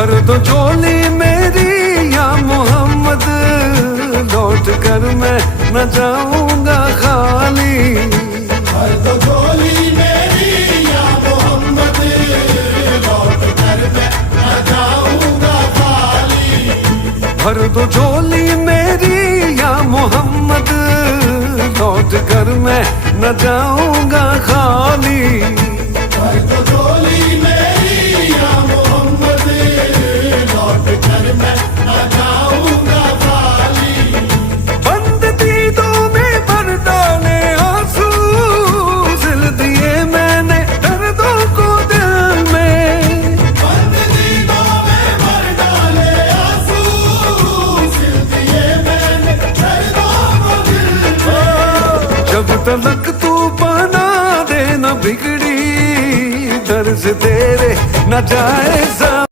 भर दो झोली मेरी या मोहम्मद, लौट कर मैं न जाऊंगा खाली। भर दो झोली मेरी या मोहम्मद, लौट कर मैं न जाऊंगा खाली। भर दो झोली मेरी या मोहम्मद, लौट कर मैं न जाऊंगा खाली। भर दो झोली मेरी या मोहम्मद, लौट कर मैं न जाऊंगा खाली। बंद दीदों में भर डाले आंसू, सिल दिए मैंने दर्दों को दिल में। बंद दीदों में भर डाले आंसू, सिल दिए मैंने दर्दों को दिल में। जब तलक तू बना दे न बिगड़ी, दर्द तेरे न जाए